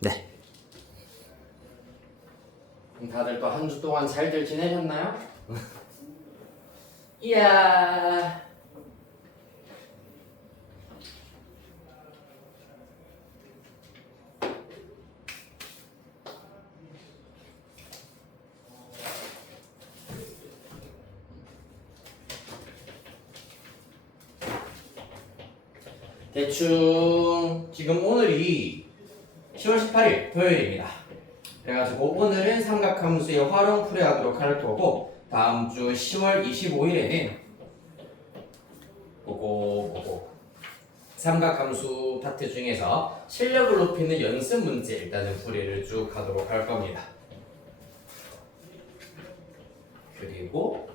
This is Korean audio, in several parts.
네. 다들 또 한 주 동안 잘들 지내셨나요? 이야. 대충 지금 오늘이 10월 18일 토요일입니다. 그래가지고 오늘은 삼각함수의 활용 풀이하도록 할 거고 다음 주 10월 25일에는 삼각함수 파트 중에서 실력을 높이는 연습 문제 일단은 풀이를 쭉 하도록 할 겁니다. 그리고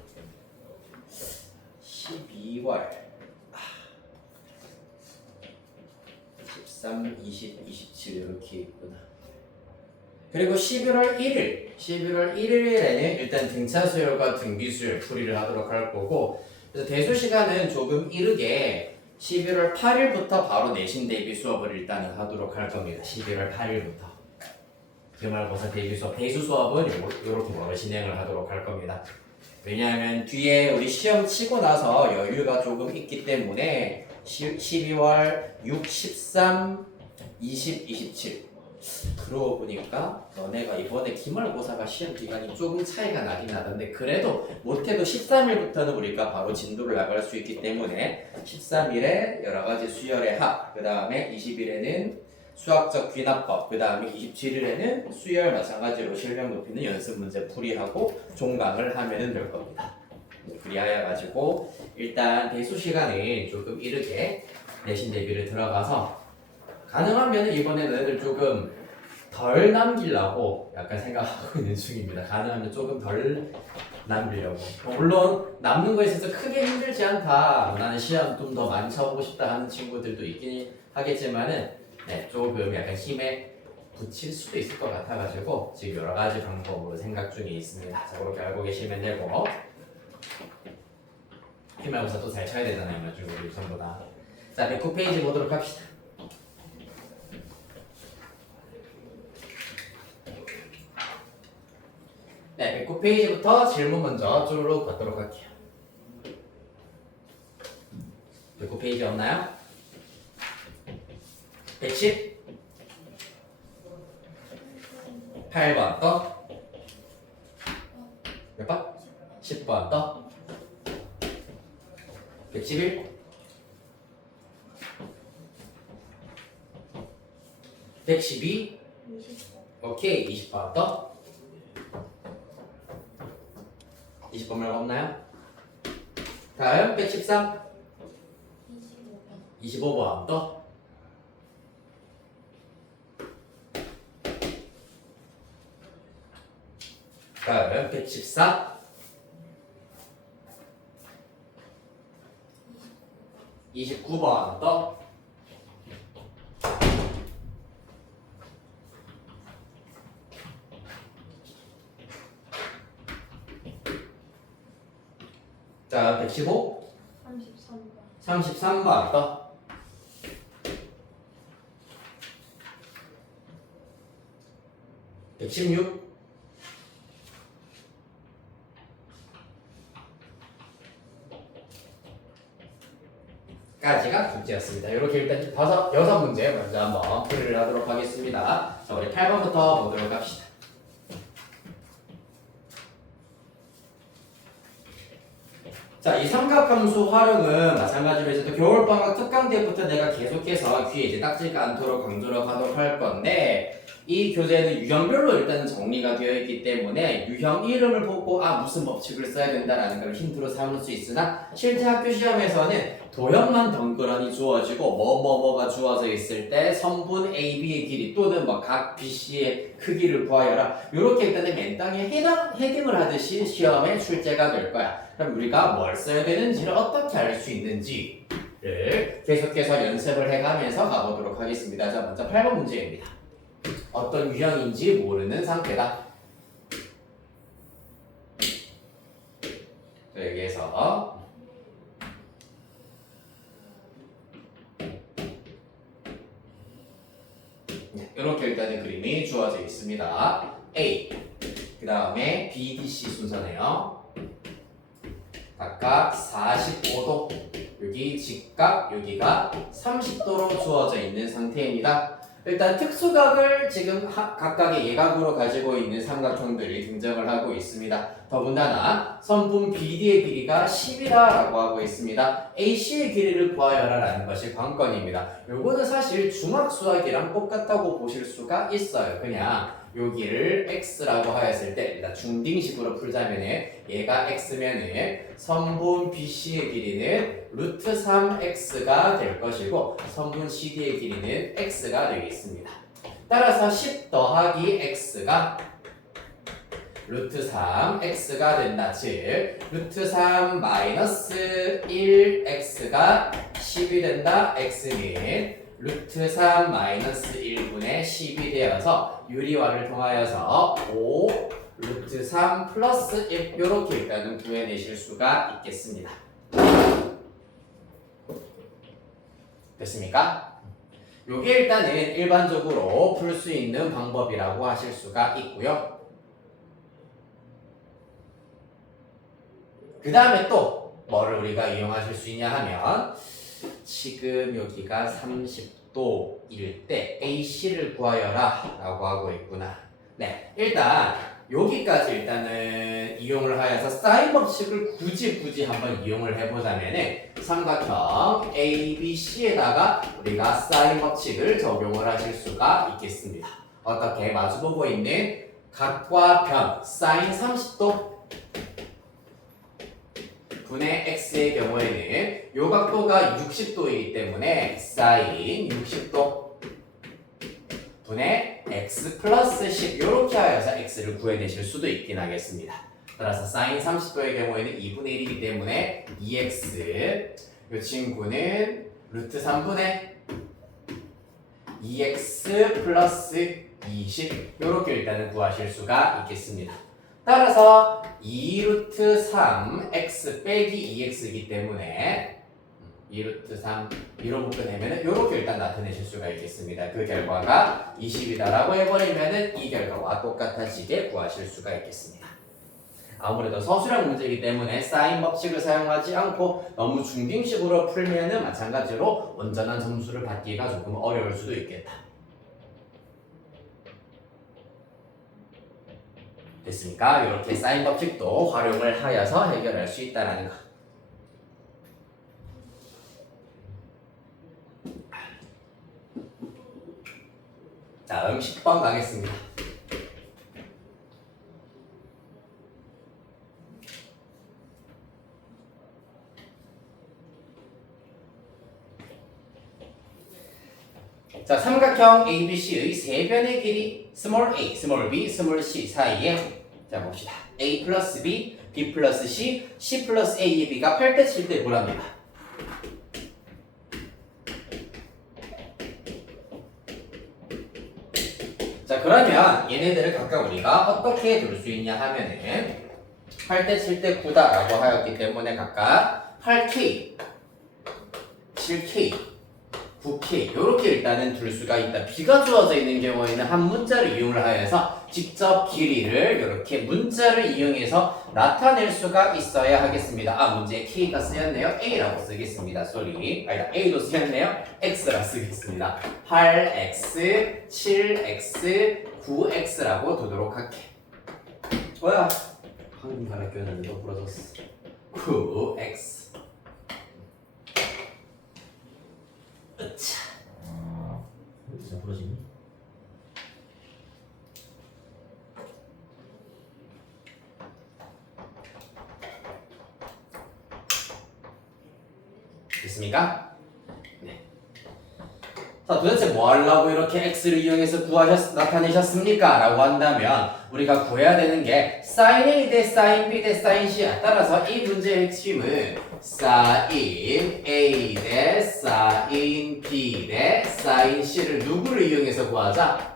12월 13, 20, 27 이렇게 있구나. 그리고 11월 1일에는 일단 등차 수열과 등비 수열 풀이를 하도록 할 거고, 그래서 대수 시간은 조금 이르게 11월 8일부터 바로 내신 대비 수업을 일단은 하도록 할 겁니다. 11월 8일부터 기말고사 대비 수업, 대수 수업은 이렇게 바로 진행을 하도록 할 겁니다. 왜냐하면 뒤에 우리 시험 치고 나서 여유가 조금 있기 때문에 12월 6, 13, 20, 27 그러고 보니까 너네가 이번에 기말고사가 시험 기간이 조금 차이가 나긴 하던데 그래도 못해도 13일부터는 우리가 바로 진도를 나갈 수 있기 때문에 13일에 여러가지 수열의 합, 그 다음에 20일에는 수학적 귀납법, 그 다음에 27일에는 수열 마찬가지로 실력 높이는 연습 문제 풀이하고 종강을 하면 될 겁니다. 그리하여 가지고 일단 대수 시간에 조금 이르게 내신 대비를 들어가서 가능하면 이번에 너희들 조금 덜 남기려고 약간 생각하고 있는 중입니다. 가능하면 조금 덜 남기려고. 물론 남는 거에 있어서 크게 힘들지 않다. 나는 시험 좀 더 많이 쳐보고 싶다 하는 친구들도 있긴 하겠지만은 조금 약간 힘에 붙일 수도 있을 것 같아가지고 지금 여러 가지 방법으로 생각 중에 있습니다. 자, 그렇게 알고 계시면 되고 기말고사 또 잘 쳐야 되잖아요. 우리 전부 다. 자, 109페이지 보도록 합시다. 네, 109페이지부터 질문 먼저 쭈루룩 받도록 할게요. 109페이지 없나요? 110 8번 떠 몇 번? 10번 떠 111 112 오케이 20번 떠 20번 말고 없나요? 다음 113 25번 떠 다음 114 29번 떠 자, 115 33번 떠 116 까지가 문제였습니다. 이렇게 일단 여섯 문제 먼저 한번 풀이를 하도록 하겠습니다. 자, 우리 8번부터 보도록 합시다. 자, 이 삼각함수 활용은 마찬가지로 이제 또 겨울방학 특강 때부터 내가 계속해서 귀에 이제 딱지가 않도록 강조를 하도록 할 건데 이 교재는 유형별로 일단 정리가 되어 있기 때문에 유형 이름을 보고 무슨 법칙을 써야 된다라는 걸 힌트로 삼을 수 있으나 실제 학교 시험에서는 도형만 덩그러니 주어지고 뭐가 주어져 있을 때 선분 AB의 길이 또는 각 BC의 크기를 구하여라 이렇게 일단은 맨땅에 헤딩을 하듯이 시험에 출제가 될 거야. 그럼 우리가 뭘 써야 되는지를 어떻게 알 수 있는지를 계속해서 연습을 해가면서 가보도록 하겠습니다. 자, 먼저 8번 문제입니다. 어떤 유형인지 모르는 상태다. 여기에서 있겠습니다. 이렇게 일단은 그림이 주어져 있습니다. A 그 다음에 B, D, C 순서네요. 각각 45도 여기 직각 여기가 30도로 주어져 있는 상태입니다. 일단 특수각을 지금 각각의 예각으로 가지고 있는 삼각형들이 등장을 하고 있습니다. 더군다나 선분 BD의 길이가 10이다라고 하고 있습니다. AC의 길이를 구하여라 라는 것이 관건입니다. 요거는 사실 중학수학이랑 똑같다고 보실 수가 있어요. 그냥 여기를 x라고 하였을 때 일단 중딩식으로 풀자면은 얘가 x면은 선분 BC의 길이는 루트 3x가 될 것이고 선분 CD의 길이는 x가 되겠습니다. 따라서 10 더하기 x가 루트 3x가 된다. 즉 루트 3 마이너스 1x가 10이 된다. x는 루트 3 마이너스 1분의 10이 되어서 유리화를 통하여서 5 루트 3 플러스 1 이렇게 일단은 구해내실 수가 있겠습니다. 됐습니까? 요게 일단은 일반적으로 풀 수 있는 방법이라고 하실 수가 있고요. 그 다음에 또 뭐를 우리가 이용하실 수 있냐 하면 지금 여기가 30도일 때 AC를 구하여라 라고 하고 있구나. 네, 일단 여기까지 일단은 이용을 하여서 사인 법칙을 굳이 한번 이용을 해보자면은 삼각형 ABC에다가 우리가 사인 법칙을 적용을 하실 수가 있겠습니다. 어떻게 마주보고 있는 각과 변 사인 30도 분의 x의 경우에는 요 각도가 60도이기 때문에 사인 60도 분의 x 플러스 10 이렇게 하여서 x를 구해내실 수도 있긴 하겠습니다. 따라서 사인 30도의 경우에는 2분의 1이기 때문에 2x 이 친구는 루트 3분의 2x 플러스 20 이렇게 일단은 구하실 수가 있겠습니다. 따라서 2루트 3 x 빼기 2x이기 때문에 2루트 3 2로 묶어내면 이렇게 일단 나타내실 수가 있겠습니다. 그 결과가 20이다라고 해버리면 이 결과와 똑같아지게 구하실 수가 있겠습니다. 아무래도 서술형 문제이기 때문에 사인 법칙을 사용하지 않고 너무 중딩식으로 풀면 마찬가지로 온전한 점수를 받기가 조금 어려울 수도 있겠다. 됐습니까? 이렇게 사인 법칙도 활용을 하여서 해결할 수 있다는 거. 다음 10번 가겠습니다. 자, 삼각형 ABC의 세 변의 길이 스몰 a, 스몰 b, 스몰 c 사이에 자 봅시다. a 플러스 b, b 플러스 c, c 플러스 a의 b가 8대 7대 보랍니다. 자, 그러면 얘네들을 각각 우리가 어떻게 둘 수 있냐 하면은 8대 7대 9다라고 하였기 때문에 각각 8k, 7k, 9k 이렇게 일단은 둘 수가 있다. b가 주어져 있는 경우에는 한 문자를 이용을 하여서 직접 길이를 이렇게 문자를 이용해서 나타낼 수가 있어야 하겠습니다. 아, 문제에 k가 쓰였네요. a라고 쓰겠습니다. 아니다, a도 쓰였네요. x라 쓰겠습니다. 8x, 7x, 9x라고 두도록 할게. 뭐야? 방금 갈아 꼈는데 또 부러졌어. 9x. 으차. 어디서 부러지니? 됐습니까? 네. 자, 도대체 뭐 하려고 이렇게 x를 이용해서 나타내셨습니까? 라고 한다면 우리가 구해야 되는 게 sin A 대 sin B 대 sin C야. 따라서 이 문제의 핵심은 sin A 대 sin B 대 sin C를 누구를 이용해서 구하자?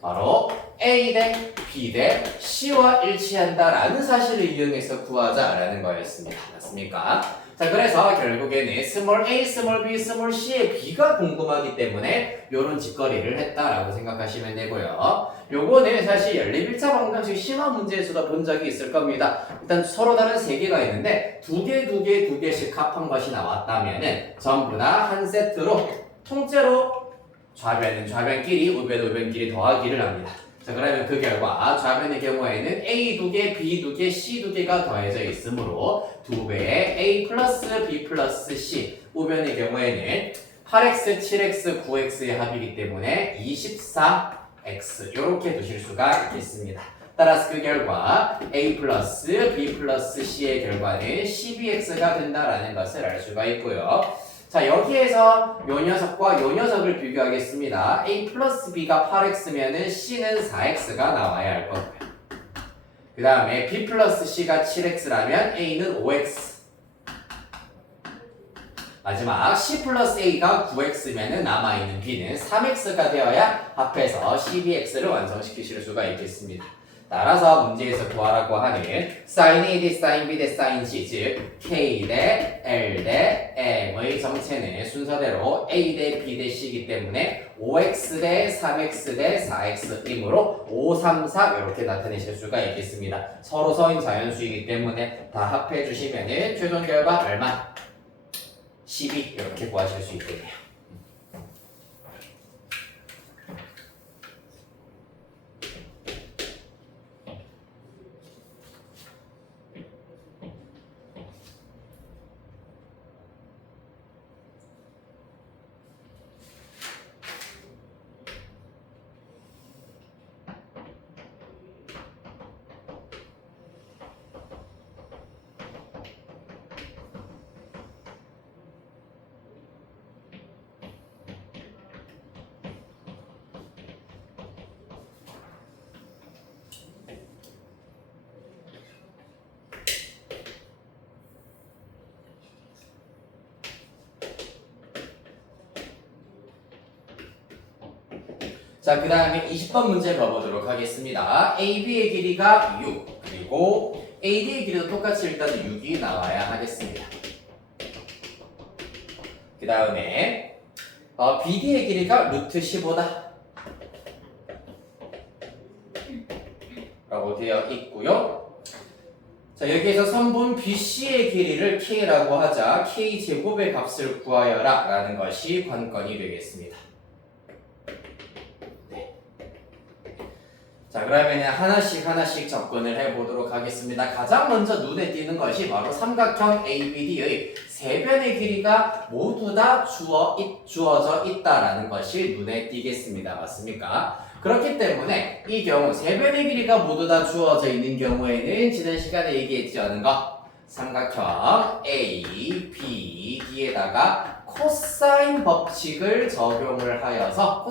바로 A 대 B 대 C와 일치한다라는 사실을 이용해서 구하자라는 거였습니다. 맞습니까? 자, 그래서 결국에는 스몰 a, 스몰 b, 스몰 c의 b가 궁금하기 때문에 이런 짓거리를 했다라고 생각하시면 되고요. 요거는 사실 연립일차 방정식 심화 문제에서도 본 적이 있을 겁니다. 일단 서로 다른 세 개가 있는데 두 개씩 합한 것이 나왔다면은 전부 다 한 세트로 통째로 좌변은 좌변끼리, 우변은 우변끼리 더하기를 합니다. 자, 그러면 그 결과 좌변의 경우에는 A 2개, B 2개, C 2개가 더해져 있으므로 2배의 A 플러스 B 플러스 C, 우변의 경우에는 8x, 7x, 9x의 합이기 때문에 24x 이렇게 두실 수가 있겠습니다. 따라서 그 결과 A 플러스 B 플러스 C의 결과는 12x가 된다라는 것을 알 수가 있고요. 자, 여기에서 요 녀석과 요 녀석을 비교하겠습니다. A 플러스 B가 8x면은 C는 4x가 나와야 할 거고요. 그 다음에 B 플러스 C가 7x라면 A는 5x. 마지막 C 플러스 A가 9x면은 남아있는 B는 3x가 되어야 합해서 12x를 완성시키실 수가 있겠습니다. 따라서 문제에서 구하라고 하는 sin A 대 sin B 대 sin C, 즉 K 대 L 대 M의 정체는 순서대로 A 대 B 대 C이기 때문에 5x 대 3x 대 4x이므로 5, 3, 4 이렇게 나타내실 수가 있겠습니다. 서로 서인 자연수이기 때문에 다 합해 주시면 최종 결과 얼마? 12 이렇게 구하실 수 있겠네요. 자, 그 다음에 20번 문제 가보도록 하겠습니다. AB의 길이가 6, 그리고 AD의 길이도 똑같이 일단 6이 나와야 하겠습니다. 그 다음에 BD의 길이가 루트 15다 라고 되어 있고요. 자, 여기에서 선분 BC의 길이를 K라고 하자 K제곱의 값을 구하여라 라는 것이 관건이 되겠습니다. 자, 그러면 하나씩 접근을 해보도록 하겠습니다. 가장 먼저 눈에 띄는 것이 바로 삼각형 ABD의 세 변의 길이가 모두 다 주어져 있다라는 것이 눈에 띄겠습니다. 맞습니까? 그렇기 때문에 이 경우 세 변의 길이가 모두 다 주어져 있는 경우에는 지난 시간에 얘기했지 않은 거 삼각형 ABD에다가 코사인 법칙을 적용을 하여서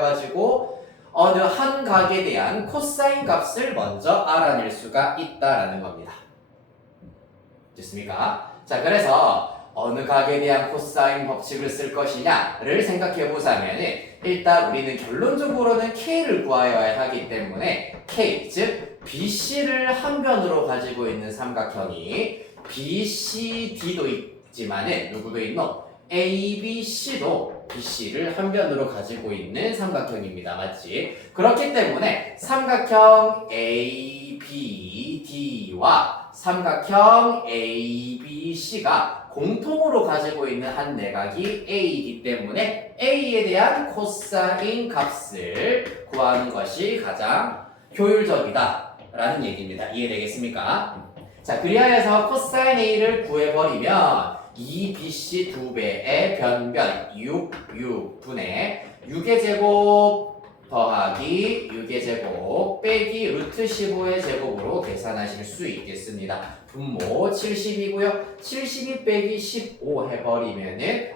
가지고 어느 한 각에 대한 코사인 값을 먼저 알아낼 수가 있다라는 겁니다. 됐습니까? 자, 그래서 어느 각에 대한 코사인 법칙을 쓸 것이냐를 생각해 보자면 일단 우리는 결론적으로는 K를 구하여야 하기 때문에 K, 즉 BC를 한 변으로 가지고 있는 삼각형이 BCD도 있지만은 누구도 있노? ABC도 BC를 한 변으로 가지고 있는 삼각형입니다. 맞지? 그렇기 때문에 삼각형 ABD와 삼각형 ABC가 공통으로 가지고 있는 한 내각이 A이기 때문에 A에 대한 코사인 값을 구하는 것이 가장 효율적이다 라는 얘기입니다. 이해되겠습니까? 자, 그리하여서 코사인 A를 구해버리면 2BC 2배의 변변 6분의 6의 제곱 더하기 6의 제곱 빼기 루트 15의 제곱으로 계산하실 수 있겠습니다. 분모 70이고요. 72 빼기 15 해버리면은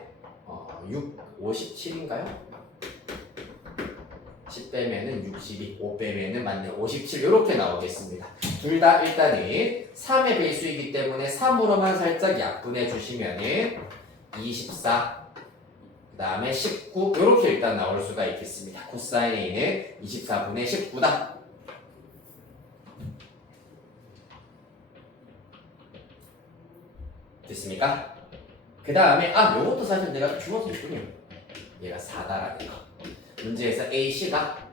57인가요? 10 빼면은 62, 5 빼면은 맞네 57 이렇게 나오겠습니다. 둘 다 일단은 3의 배수이기 때문에 3으로만 살짝 약분해 주시면은 24, 그 다음에 19 이렇게 일단 나올 수가 있겠습니다. 코사인 A는 24분의 19다. 됐습니까? 그 다음에 요것도 사실 내가 주어서 있군요. 얘가 4다라는 거. 문제에서 AC가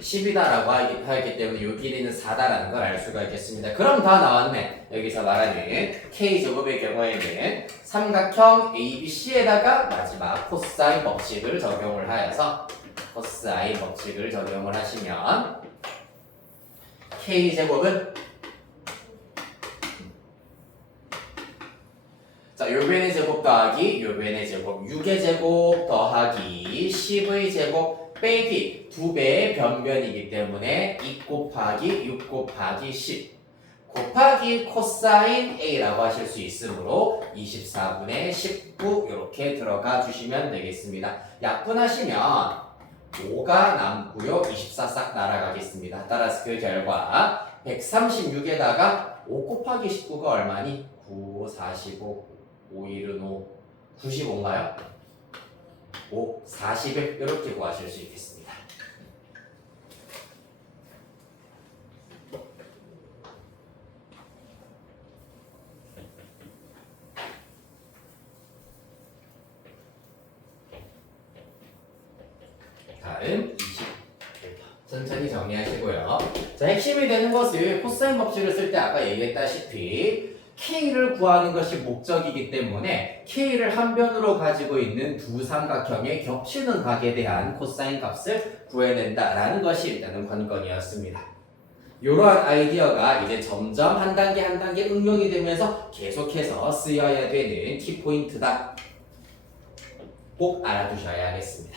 10이다라고 하기 때문에 요 길이는 4다라는 걸 알 수가 있겠습니다. 그럼 다 나왔네. 여기서 말하는 K제곱의 경우에는 삼각형 ABC에다가 마지막 코사인 법칙을 적용을 하여서 코사인 법칙을 적용을 하시면 K제곱은 자, 요변의 제곱 더하기 요변의 제곱 6의 제곱 더하기 10의 제곱 빼기 2배의 변변이기 때문에 2 곱하기 6 곱하기 10 곱하기 코사인 A라고 하실 수 있으므로 24분의 19 이렇게 들어가 주시면 되겠습니다. 약분하시면 5가 남고요. 24 싹 날아가겠습니다. 따라서 그 결과 136에다가 5 곱하기 19가 얼마니? 9, 45, 5, 1은 5, 95인가요? 5, 40을 이렇게 구하실 수 있겠습니다. 다음 20. 천천히 정리하시고요. 자, 핵심이 되는 것은 코사인 법칙을 쓸 때 아까 얘기했다시피 K를 구하는 것이 목적이기 때문에 K를 한 변으로 가지고 있는 두 삼각형의 겹치는 각에 대한 코사인 값을 구해낸다라는 것이 일단은 관건이었습니다. 이러한 아이디어가 이제 점점 한 단계 한 단계 응용이 되면서 계속해서 쓰여야 되는 키포인트다. 꼭 알아두셔야 하겠습니다.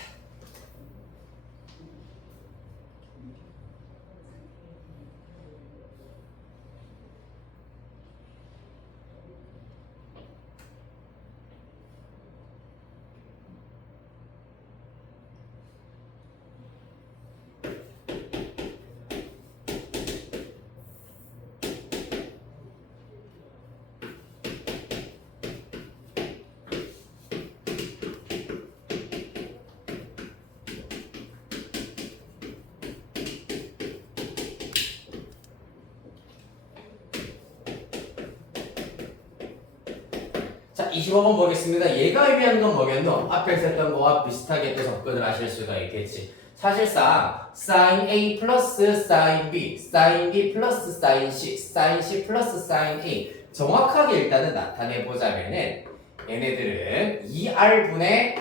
자, 25번 보겠습니다. 얘가 의미하는 건 뭐겠노? 앞에서 했던 거와 비슷하게 또 접근을 하실 수가 있겠지. 사실상 sin A 플러스 sin B, sin B 플러스 sin C, sin C 플러스 sin A 정확하게 일단은 나타내 보자면은 얘네들은 2R분의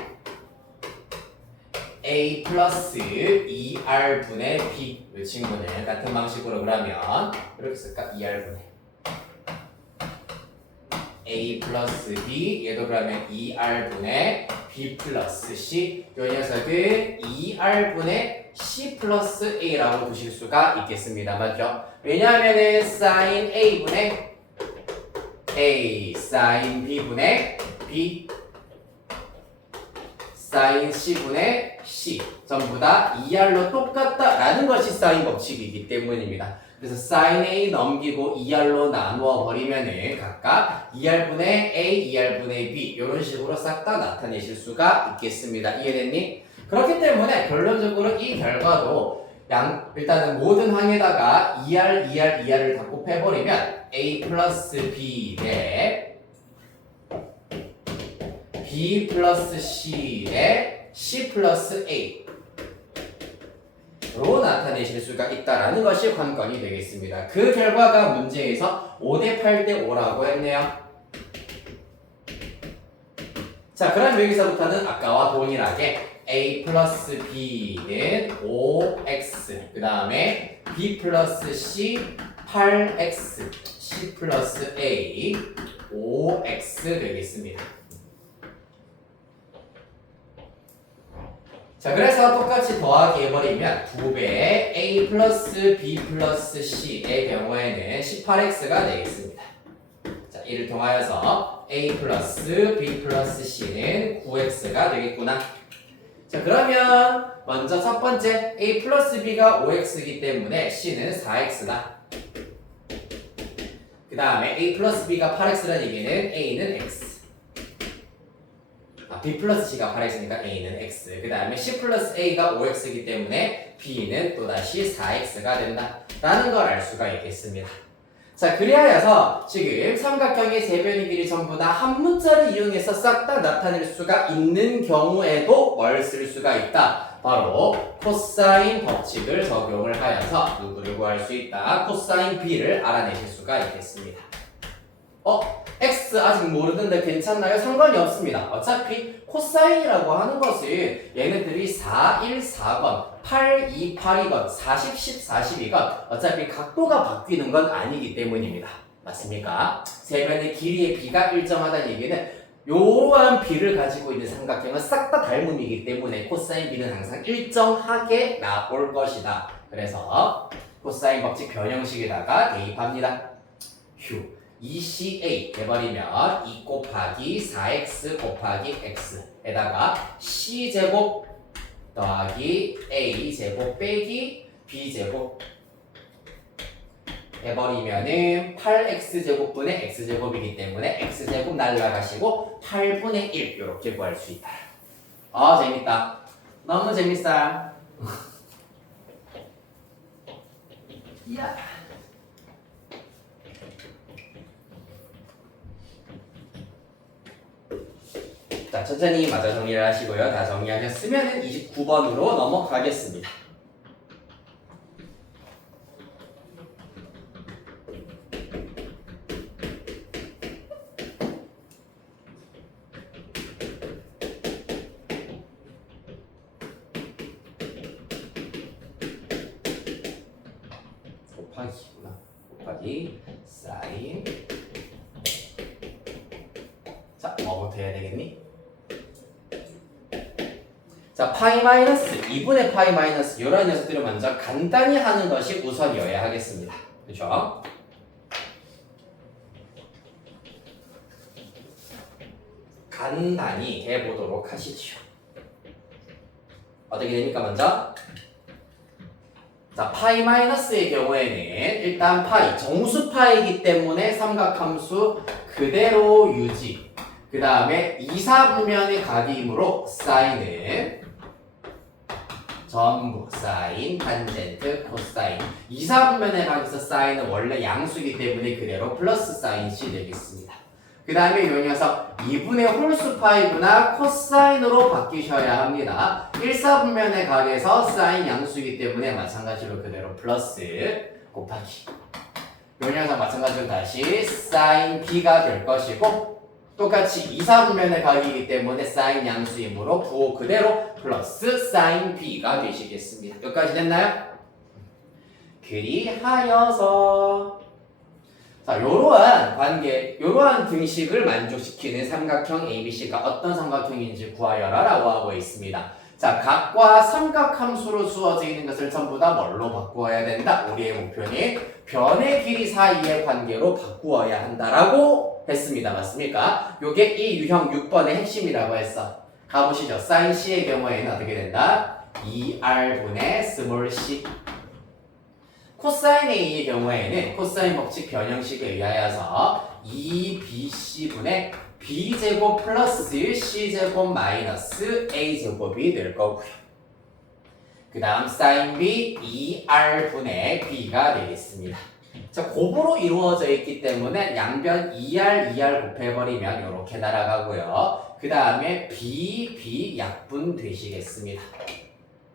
A 플러스 2R분의 B 이 친구는 같은 방식으로 그러면 이렇게 쓸까? 2R분의 A 플러스 B 얘도 그러면 2R분의 B 플러스 C 이 녀석은 2R분의 C 플러스 A라고 보실 수가 있겠습니다. 맞죠? 왜냐하면은 sin A분의 A, sin B분의 B, sin C분의 C 전부 다 2R로 똑같다라는 것이 사인 법칙이기 때문입니다. 그래서 sin A 넘기고 2R로 나누어 버리면은 각각 2R분의 A, 2R분의 B 이런 식으로 싹 다 나타내실 수가 있겠습니다. 이해됐니? 그렇기 때문에 결론적으로 이 결과도 일단은 모든 항에다가 2R, 2R, 2R을 다 곱해버리면 A 플러스 B 대 B 플러스 C 대 C 플러스 A 로 나타내실 수가 있다라는 것이 관건이 되겠습니다. 그 결과가 문제에서 5대 8대 5라고 했네요. 자, 그럼 여기서부터는 아까와 동일하게 A 플러스 B는 5X 그 다음에 B 플러스 C 8X C 플러스 A 5X 되겠습니다. 자, 그래서 똑같이 더하기 해버리면 2배의 A 플러스 B 플러스 C의 경우에는 18X가 되겠습니다. 자, 이를 통하여서 A 플러스 B 플러스 C는 9X가 되겠구나. 자, 그러면 먼저 첫 번째 A 플러스 B가 5X이기 때문에 C는 4X다. 그 다음에 A 플러스 B가 8X라는 얘기는 A는 X. B 플러스 C가 8x니까 A는 x. 그 다음에 C 플러스 A가 5x이기 때문에 B는 또다시 4x가 된다. 라는 걸 알 수가 있겠습니다. 자, 그리하여서 지금 삼각형의 세변의 길이 전부 다 한 문자를 이용해서 싹 다 나타낼 수가 있는 경우에도 뭘 쓸 수가 있다. 바로 코사인 법칙을 적용을 하여서 누구를 구할 수 있다. 코사인 B를 알아내실 수가 있겠습니다. X 아직 모르는데 괜찮나요? 상관이 없습니다. 어차피 코사인이라고 하는 것은 얘네들이 4, 1, 4건, 8, 2, 8이건, 40, 10, 40이건 어차피 각도가 바뀌는 건 아니기 때문입니다. 맞습니까? 세변의 길이의 B가 일정하다는 얘기는 이러한 B를 가지고 있는 삼각형은 싹 다 닮음이기 때문에 코사인 B는 항상 일정하게 나올 것이다. 그래서 코사인 법칙 변형식에다가 대입합니다. 휴. 2CA 해버리면 2 곱하기 4x 곱하기 x에다가 C제곱 더하기 A제곱 빼기 B제곱 해버리면은 8x제곱분의 x제곱이기 때문에 x제곱 날라가시고 8분의 1 이렇게 구할 수 있다. 재밌다. 너무 재밌어. 야. 자, 천천히 마저 정리를 하시고요. 다 정리하셨으면 29번으로 넘어가겠습니다. 곱하기구나. 곱하기 사인. 자, 뭐부터 해야 되겠니? 자, 파이 마이너스 2분의 파이 마이너스 이런 녀석들을 먼저 간단히 하는 것이 우선이어야 하겠습니다. 그렇죠? 간단히 해보도록 하시죠. 어떻게 됩니까? 먼저 자, 파이 마이너스의 경우에는 일단 파이, 정수 파이이기 때문에 삼각함수 그대로 유지. 그 다음에 2, 4분면의 각이므로 사인은 전부 사인, 탄젠트, 코사인. 2, 4분면의 각에서 사인은 원래 양수이기 때문에 그대로 플러스 사인 C 되겠습니다. 그 다음에 이 녀석 2분의 홀수 파이구나 코사인으로 바뀌셔야 합니다. 1, 4분면의 각에서 사인 양수이기 때문에 마찬가지로 그대로 플러스 곱하기. 이 녀석 마찬가지로 다시 사인 B가 될 것이고 똑같이 2, 4분면의 각이기 때문에 사인 양수이므로 부호 그대로 플러스 사인 B가 되시겠습니다. 여기까지 됐나요? 그리하여서 자, 요러한 관계, 요러한 등식을 만족시키는 삼각형 ABC가 어떤 삼각형인지 구하여라 라고 하고 있습니다. 자, 각과 삼각함수로 주어져 있는 것을 전부 다 뭘로 바꾸어야 된다? 우리의 목표는 변의 길이 사이의 관계로 바꾸어야 한다라고 했습니다. 맞습니까? 요게 이 유형 6번의 핵심이라고 했어. 가보시죠. 사인 C의 경우에는 어떻게 된다? 2R분의 스몰 c. 코사인 A의 경우에는 코사인 법칙 변형식에 의하여서 2BC분의 B제곱 플러스 C제곱 마이너스 A제곱이 될 거고요. 그 다음 사인 B 2R분의 B가 되겠습니다. 자, 곱으로 이루어져 있기 때문에 양변 2R, 2R 곱해버리면 이렇게 날아가고요. 그 다음에 B 약분 되시겠습니다.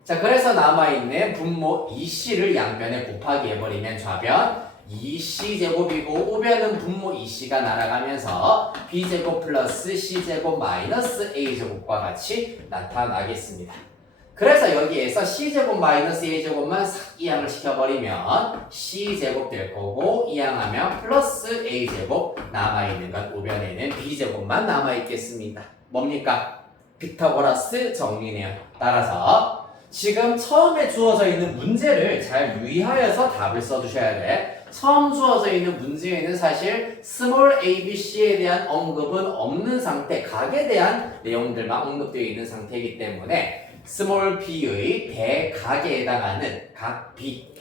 자, 그래서 남아있는 분모 2C를 양변에 곱하기 해버리면 좌변 2C제곱이고 우변은 분모 2C가 날아가면서 B제곱 플러스 C제곱 마이너스 A제곱과 같이 나타나겠습니다. 그래서 여기에서 C제곱 마이너스 A제곱만 싹 이항을 시켜버리면 C제곱 될 거고 이항하면 플러스 A제곱 남아있는 건 우변에는 B제곱만 남아있겠습니다. 뭡니까? 피타고라스 정리네요. 따라서 지금 처음에 주어져 있는 문제를 잘 유의하여서 답을 써주셔야 돼. 처음 주어져 있는 문제에는 사실 스몰 ABC에 대한 언급은 없는 상태, 각에 대한 내용들만 언급되어 있는 상태이기 때문에 스몰 b의 대각에 해당하는 각 B,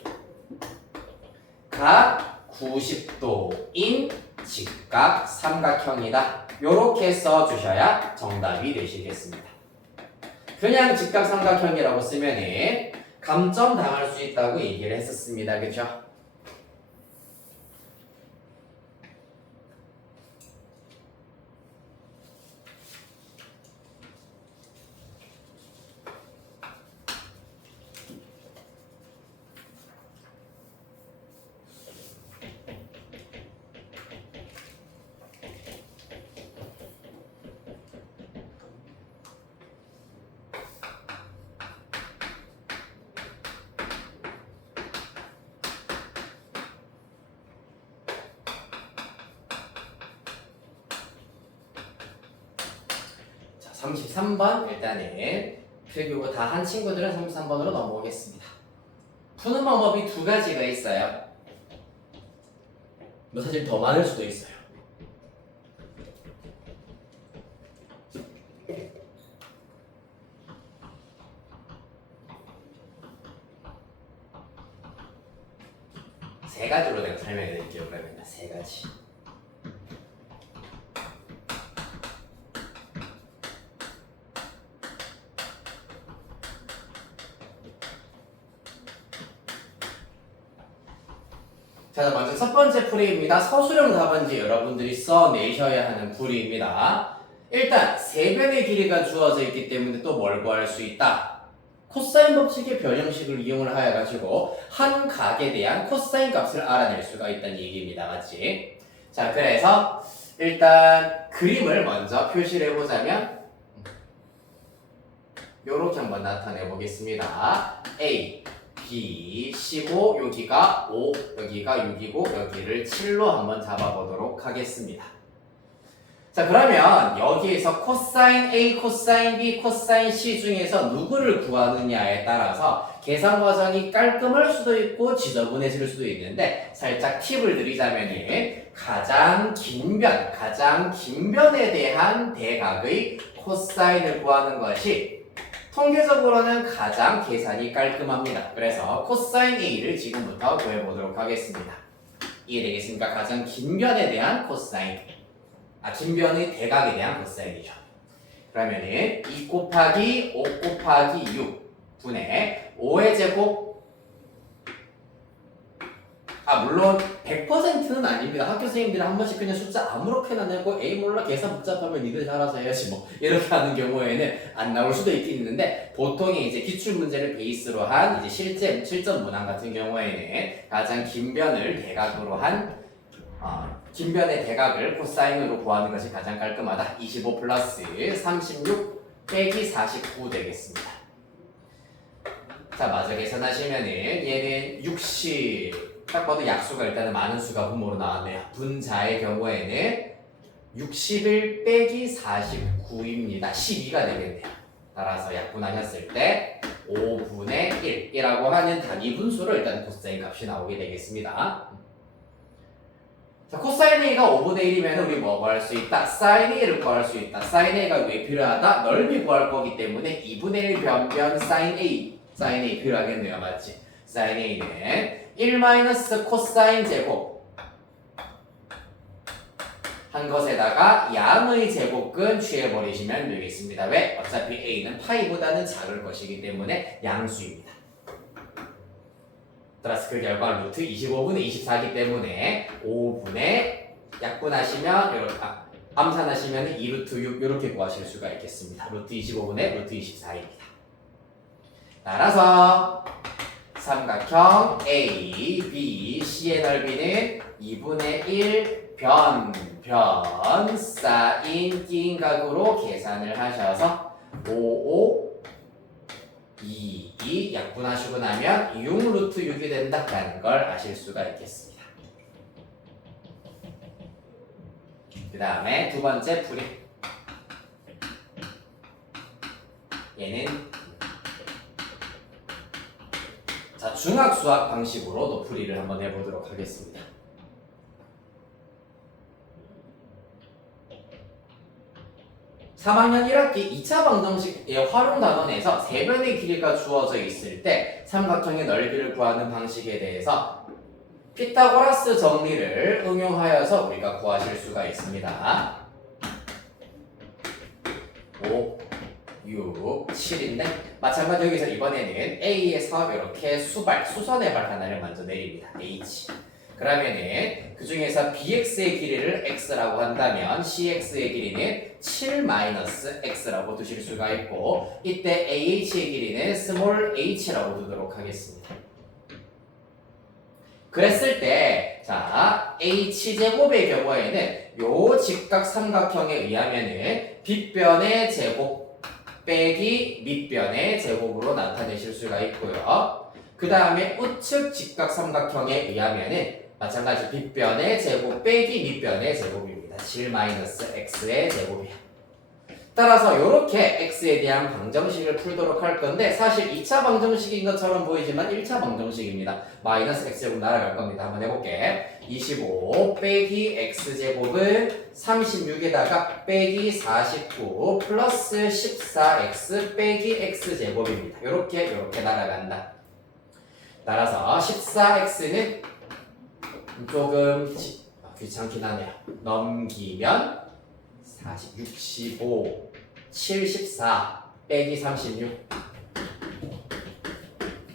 각 90도인 직각 삼각형이다 요렇게 써주셔야 정답이 되시겠습니다. 그냥 직각삼각형이라고 쓰면은 감점 당할 수 있다고 얘기를 했었습니다. 그죠? 자, 33번 일단은 필기고 다 한 친구들은 33번으로 넘어오겠습니다. 푸는 방법이 두 가지가 있어요. 뭐 사실 더 많을 수도 있어요. 세 가지로 내가 설명해 드릴게요. 그러면 세 가지. 자, 먼저 첫 번째 풀이입니다. 서술형 답안지 여러분들이 써내셔야 하는 풀이입니다. 일단 세변의 길이가 주어져 있기 때문에 또 뭘 구할 수 있다? 코사인 법칙의 변형식을 이용을 하여가지고 한 각에 대한 코사인 값을 알아낼 수가 있다는 얘기입니다. 맞지? 자, 그래서 일단 그림을 먼저 표시를 해보자면 요렇게 한번 나타내 보겠습니다. A, B, 15, 여기가 5, 여기가 6이고 여기를 7로 한번 잡아보도록 하겠습니다. 자, 그러면 여기에서 코사인 A, 코사인 B, 코사인 C 중에서 누구를 구하느냐에 따라서 계산 과정이 깔끔할 수도 있고 지저분해질 수도 있는데 살짝 팁을 드리자면 가장 긴 변에 대한 대각의 코사인을 구하는 것이 통계적으로는 가장 계산이 깔끔합니다. 그래서 코사인 A를 지금부터 구해보도록 하겠습니다. 이해되겠습니까? 가장 긴 변에 대한 코사인. 긴 변의 대각에 대한 코사인이죠. 그러면은 2 곱하기 5 곱하기 6 분의 5의 제곱. 물론 100%는 아닙니다. 학교 선생님들이 한 번씩 그냥 숫자 아무렇게나 내고 에이 몰라 계산 복잡하면 니들 알아서 해야지 뭐 이렇게 하는 경우에는 안 나올 수도 있긴 있는데 보통의 이제 기출 문제를 베이스로 한 이제 실제 실전 문항 같은 경우에는 가장 긴 변을 대각으로 한 긴 변의 대각을 코사인으로 구하는 것이 가장 깔끔하다. 25 플러스 36 빼기 49 되겠습니다. 자, 마저 계산하시면은 얘는 60 딱 봐도 약수가 일단은 많은 수가 분모로 나왔네요. 분자의 경우에는 61 빼기 49입니다. 12가 되겠네요. 따라서 약분하셨을 때 5분의 1이라고 하는 단위 분수로 일단 코사인 값이 나오게 되겠습니다. 자, 코사인 A가 5분의 1이면 우리 뭐 구할 수 있다? 사인 A를 구할 수 있다. 사인 A가 왜 필요하다? 넓이 구할 거기 때문에 2분의 1 변변 사인 A 필요하겠네요. 맞지? 사인 A는 1 마이너스 코사인 제곱 한 것에다가 양의 제곱근 취해버리시면 되겠습니다. 왜? 어차피 A는 파이보다는 작을 것이기 때문에 양수입니다. 따라서 그 결과 루트 25분의 24이기 때문에 5분의 약분하시면 암산하시면 2루트 6 이렇게 구하실 수가 있겠습니다. 루트 25분의 루트 24입니다. 따라서 삼각형 A, B, C의 넓이는 2분의 1 변 사인 낀 각으로 계산을 하셔서 5, 2 약분하시고 나면 6루트 6이 된다는 걸 아실 수가 있겠습니다. 그 다음에 두 번째 풀이. 얘는 자, 중학수학 방식으로도 풀이를 한번 해보도록 하겠습니다. (3학년 1학기) 2차 방정식의 활용단원에서 세변의 길이가 주어져 있을 때 삼각형의 넓이를 구하는 방식에 대해서 피타고라스 정리를 응용하여서 우리가 구하실 수가 있습니다. 5, 6, 7인데 마찬가지로 여기서 이번에는 A에서 이렇게 수선의 발 하나를 먼저 내립니다. H. 그러면은 그 중에서 BX의 길이를 X라고 한다면 CX의 길이는 7-X라고 두실 수가 있고 이때 AH의 길이는 스몰 h라고 두도록 하겠습니다. 그랬을 때 자, H제곱의 경우에는 요 직각삼각형에 의하면은 빗변의 제곱 빼기 밑변의 제곱으로 나타내실 수가 있고요. 그 다음에 우측 직각삼각형에 의하면은 마찬가지 빗변의 제곱 빼기 밑변의 제곱입니다. 7-x의 제곱이야. 따라서 이렇게 x에 대한 방정식을 풀도록 할 건데 사실 2차 방정식인 것처럼 보이지만 1차 방정식입니다. 마이너스 x제곱 날아갈 겁니다. 한번 해볼게. 25 빼기 x제곱은 36에다가 빼기 49 플러스 14x 빼기 x제곱입니다. 이렇게 날아간다. 따라서 14x는 조금 귀찮긴 하네요. 넘기면 40, 65, 74 빼기 36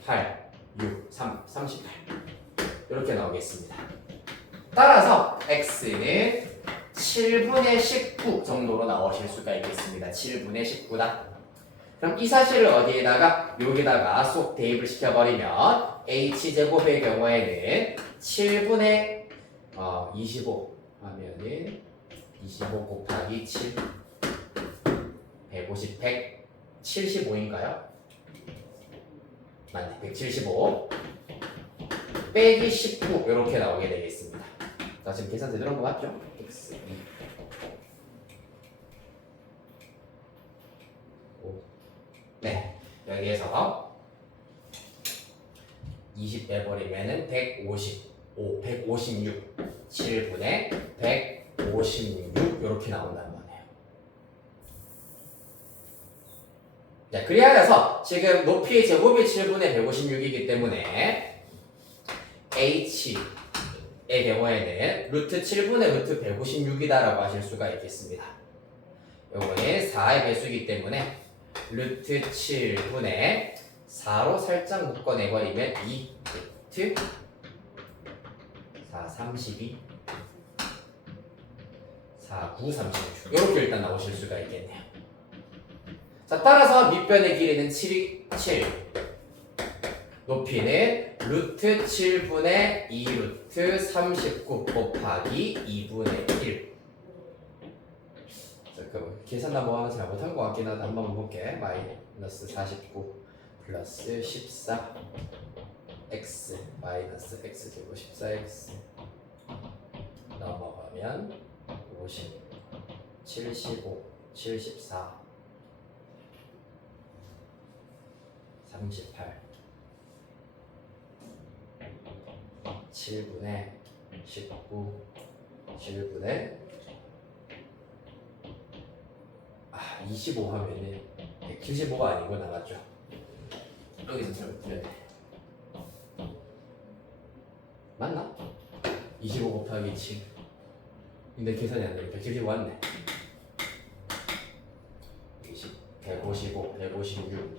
8, 6, 3, 38 이렇게 나오겠습니다. 따라서 x는 7분의 19 정도로 나오실 수가 있겠습니다. 7분의 19다. 그럼 이 사실을 어디에다가 여기다가 쏙 대입을 시켜버리면 h제곱의 경우에는 7분의 25 하면은 25 곱하기 7 150, 175인가요? 맞네, 175 빼기 19 이렇게 나오게 되겠습니다. 자, 지금 계산 제대로 한 거 맞죠? x 2 5 네, 여기에서 20 빼버리면은 155, 156 7분의 156 이렇게 나온다는 거네요. 자, 그리하여서 지금 높이의 제곱이 7분의 156이기 때문에 h의 경우에는 루트 7분의 루트 156이다라고 하실 수가 있겠습니다. 요거는 4의 배수이기 때문에 루트 7분의 4로 살짝 묶어내버리면 2 루트 4, 32 4, 9, 36 이렇게 일단 나오실 수가 있겠네요. 자, 따라서 밑변의 길이는 7, 높이는 루트 7분의 2 루트 39 곱하기 2분의 1. 잠깐만, 계산 나뭐 잘못한 것 같긴 하다. 한번 볼게. 마이너스 49 플러스 14 x 마이너스 x 제곱 14x 넘어가면 50 75 74 38 7분의 19 7분의 25 하면은 175가 아니고 나갔죠. 여기서 잘못해야 돼. 맞나? 25 곱하기 7 근데 계산이 안 되니까 175 왔네. 155, 156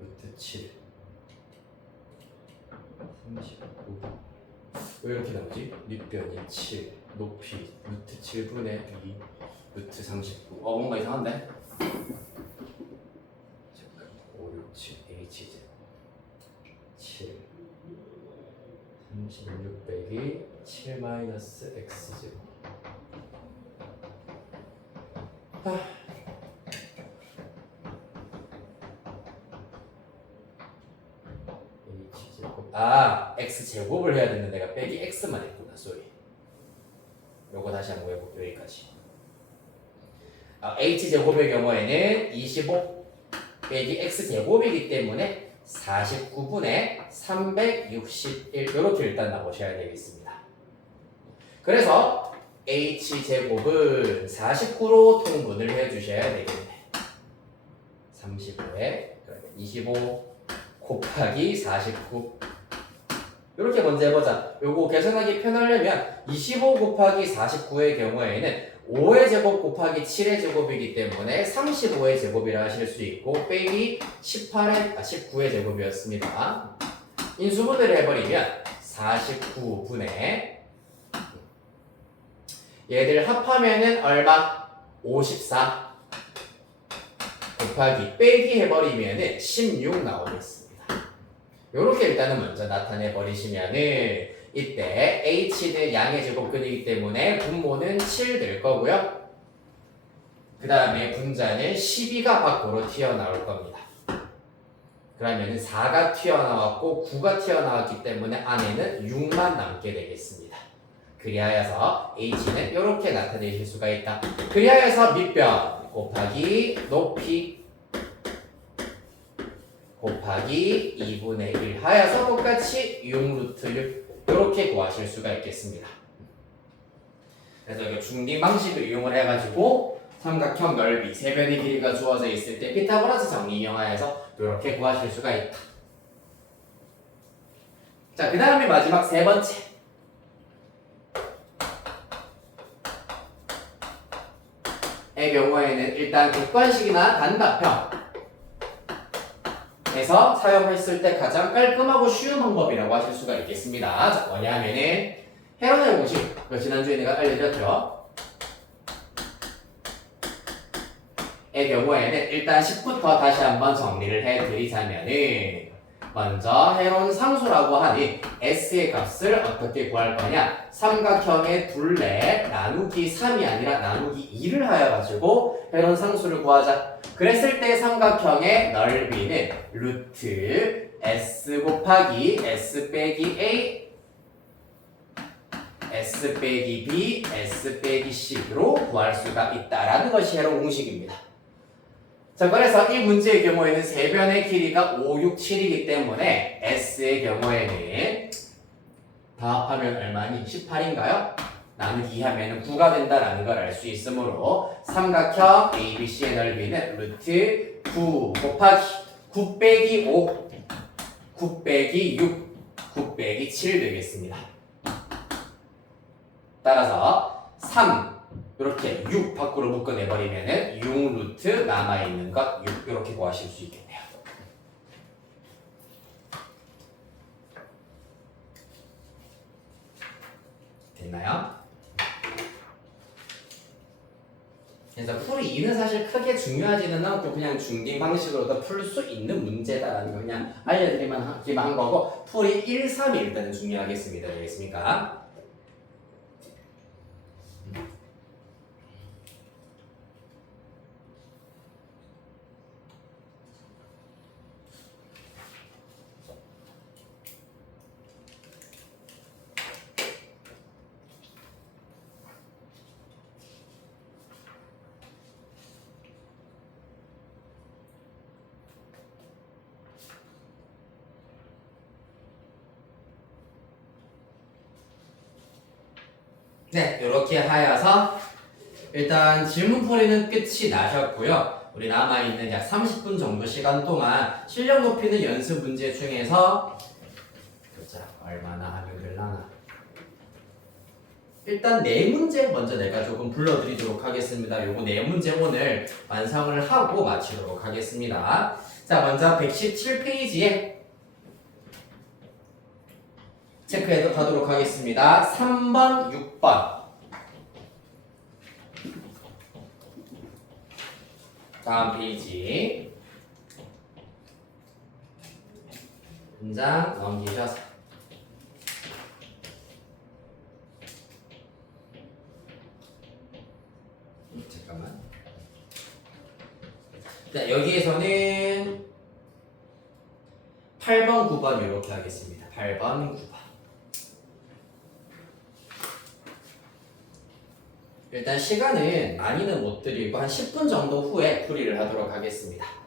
루트 7 39 왜 이렇게 나오지? 밑변이 7 높이 루트 7분의 2 루트 39 뭔가 이상한데? 5, 6, 7 h제곱 7 36 빼기 7 마이너스 x제곱 h제곱 x제곱을 해야 되는데 내가 빼기 x만 했구나. 쏘리. 요거 다시 한번 해볼게요. 여기까지. h제곱의 경우에는 25 빼기 x제곱이기 때문에 49분의 361 이렇게 일단 나오셔야 되겠습니다. 그래서 h제곱은 49로 통분을 해주셔야 되겠네. 35에 25 곱하기 49 이렇게 먼저 해보자. 요거 계산하기 편하려면 25 곱하기 49의 경우에는 5의 제곱 곱하기 7의 제곱이기 때문에 35의 제곱이라 하실 수 있고 빼기 19의 제곱이었습니다. 인수분해를 해버리면 49분의 얘들 합하면은 얼마? 54 곱하기 빼기 해버리면은 16 나오겠습니다. 요렇게 일단은 먼저 나타내 버리시면은 이때 h는 양의 제곱근이기 때문에 분모는 7 될 거고요. 그 다음에 분자는 12가 밖으로 튀어나올 겁니다. 그러면은 4가 튀어나왔고 9가 튀어나왔기 때문에 안에는 6만 남게 되겠습니다. 그리하여서 h는 이렇게 나타내실 수가 있다. 그리하여서 밑변 곱하기 높이 곱하기 2분의 1 하여서 똑같이 6루트 6 이렇게 구하실 수가 있겠습니다. 그래서 이거 중딩 방식을 이용을 해가지고 삼각형 넓이, 세변의 길이가 주어져 있을 때 피타고라스 정리 이용하여서 이렇게 구하실 수가 있다. 자, 그 다음에 마지막 세 번째. 의 경우에는 일단 객관식이나 단답형 에서 사용했을 때 가장 깔끔하고 쉬운 방법이라고 하실 수가 있겠습니다. 자, 뭐냐면은 헤론의 공식, 지난주에 내가 알려드렸죠. 의 경우에는 일단 10부터 다시 한번 정리를 해드리자면은 먼저 헤론 상수라고 하니 S의 값을 어떻게 구할 거냐? 삼각형의 둘레 나누기 3이 아니라 나누기 2를 하여가지고 헤론 상수를 구하자. 그랬을 때 삼각형의 넓이는 루트 S 곱하기 S 빼기 A S 빼기 B S 빼기 C로 구할 수가 있다라는 것이 헤론 공식입니다. 자, 그래서 이 문제의 경우에는 세변의 길이가 5, 6, 7이기 때문에 S의 경우에는 다 합하면 얼마니? 18인가요? 나누기 2 하면 9가 된다라는 걸 알 수 있으므로 삼각형 ABC의 넓이는 루트 9 곱하기 9 빼기 5, 9 빼기 6, 9 빼기 7 되겠습니다. 따라서 3 이렇게 6 밖으로 묶어내버리면은 6루트 남아있는 것 6 이렇게 구하실 수 있겠네요. 됐나요? 그래서 풀이 2는 사실 크게 중요하지는 않고 그냥 중딩 방식으로도 풀 수 있는 문제다라는 거 그냥 알려드리만 한 거고 풀이 1, 3이 일단은 중요하겠습니다. 되겠습니까? 네, 이렇게 하여서 일단 질문풀이는 끝이 나셨고요. 우리 남아있는 약 30분 정도 시간 동안 실력 높이는 연습 문제 중에서 보자, 얼마나 하면 될라나. 일단 네 문제 먼저 내가 조금 불러드리도록 하겠습니다. 요거 네 문제 오늘 완성을 하고 마치도록 하겠습니다. 자, 먼저 117페이지에 체크해 가도록 하겠습니다. 3번, 6번. 다음 페이지. 문장 넘기셔서. 잠깐만. 자, 여기에서는 8번, 9번 이렇게 하겠습니다. 8번, 9번. 일단 시간은 많이는 못 드리고 한 10분 정도 후에 풀이를 하도록 하겠습니다.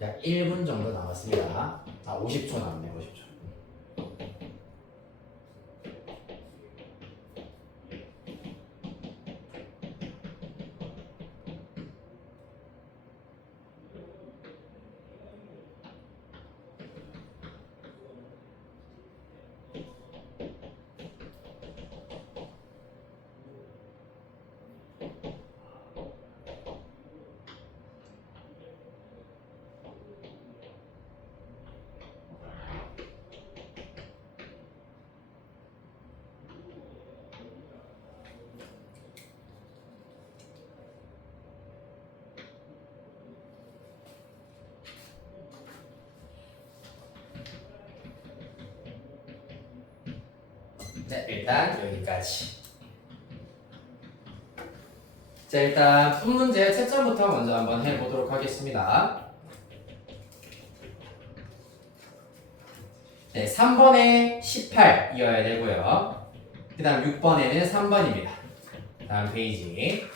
약 1분 정도 남았습니다. 50초 남았네, 50초. 네, 일단 여기까지. 자, 일단 푼 문제 채점부터 먼저 한번 해보도록 하겠습니다. 네, 3번에 18이어야 되고요. 그 다음 6번에는 3번입니다. 다음 페이지.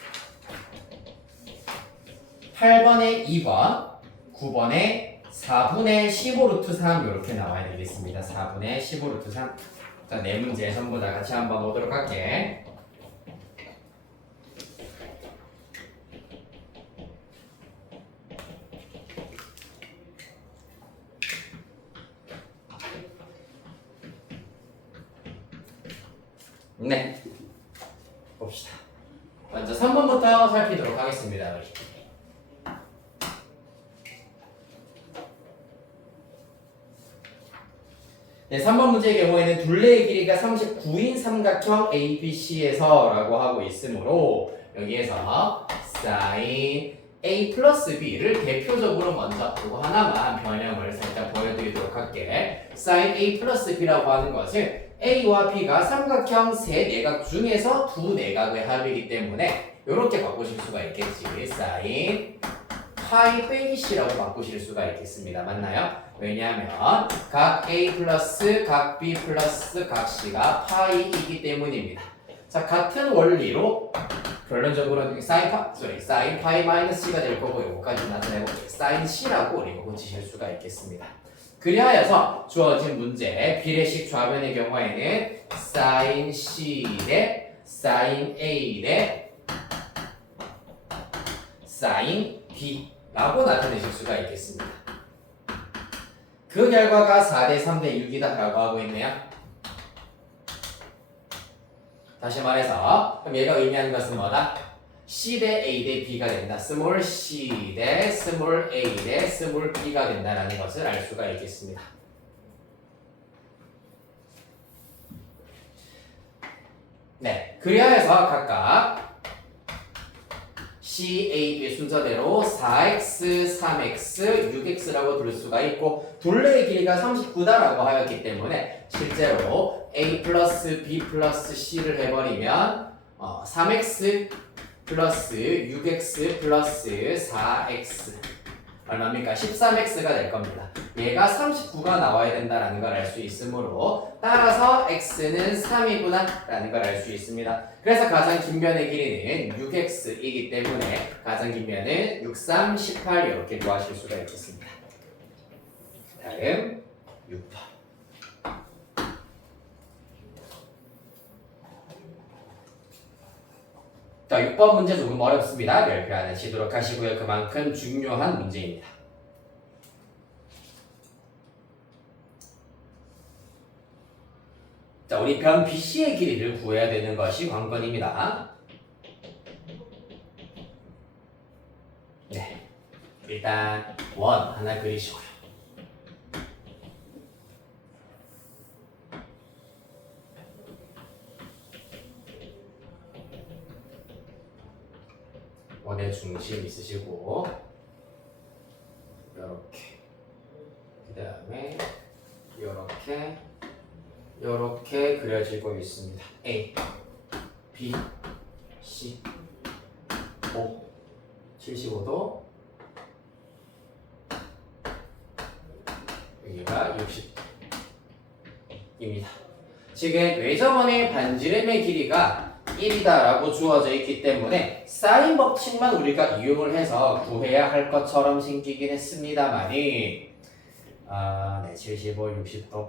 8번에 2번, 9번에 4분의 15루트 3 이렇게 나와야 되겠습니다. 4분의 15루트 3. 자, 네 문제 전부 다 같이 한번 보도록 할게. 네, 봅시다. 먼저 3번부터 살피도록 하겠습니다. 네, 3번 문제의 경우에는 둘레의 길이가 39인 삼각형 ABC에서 라고 하고 있으므로 여기에서 sin A 플러스 B를 대표적으로 먼저 이거 하나만 변형을 살짝 보여드리도록 할게. sin A 플러스 B라고 하는 것은 A와 B가 삼각형 세 내각 중에서 두 내각의 합이기 때문에 이렇게 바꾸실 수가 있겠지. sin 파이 빼기 C라고 바꾸실 수가 있겠습니다. 맞나요? 왜냐하면 각 A 플러스 각 B 플러스 각 C가 파이이기 때문입니다. 자, 같은 원리로 결론적으로는 sin 파이 마이너스 C가 될 거고 이거까지 나타내고 sin C라고 우리가 고치실 수가 있겠습니다. 그리하여서 주어진 문제 비례식 좌변의 경우에는 sin C 대 sin A 대 sin B 라고 나타내실 수가 있겠습니다. 그 결과가 4대 3대 6이다 라고 하고 있네요. 다시 말해서 그럼 얘가 의미하는 것은 뭐다? C 대 A 대 B가 된다. 스몰 C 대 스몰 A 대 스몰 B가 된다라는 것을 알 수가 있겠습니다. 네, 그리하여서 각각 C, A, B 순서대로 4x, 3x, 6x라고 둘 수가 있고 둘레의 길이가 39다라고 하였기 때문에 실제로 A 플러스 B 플러스 C를 해버리면 3x 플러스 6x 플러스 4x 얼마입니까? 13x가 될 겁니다. 얘가 39가 나와야 된다는 걸 알 수 있으므로 따라서 x는 3이구나 라는 걸 알 수 있습니다. 그래서 가장 긴 변의 길이는 6x이기 때문에 가장 긴 변은 6, 3, 18 이렇게 구하실 수가 있겠습니다. 다음 6번. 자, 6번 문제 조금 어렵습니다. 별표 안 치도록 하시고요. 그만큼 중요한 문제입니다. 자, 우리 변 BC의 길이를 구해야 되는 것이 관건입니다. 네, 일단 원 하나 그리시고요. 원의 중심 있으시고 이렇게 그 다음에 이렇게 그려지고 있습니다. A, B, C, O 75도 여기가 60입니다. 지금 외접원의 반지름의 길이가 1이다라고 주어져 있기 때문에 사인 법칙만 우리가 이용을 해서 구해야 할 것처럼 생기긴 했습니다만이 네, 75, 60도.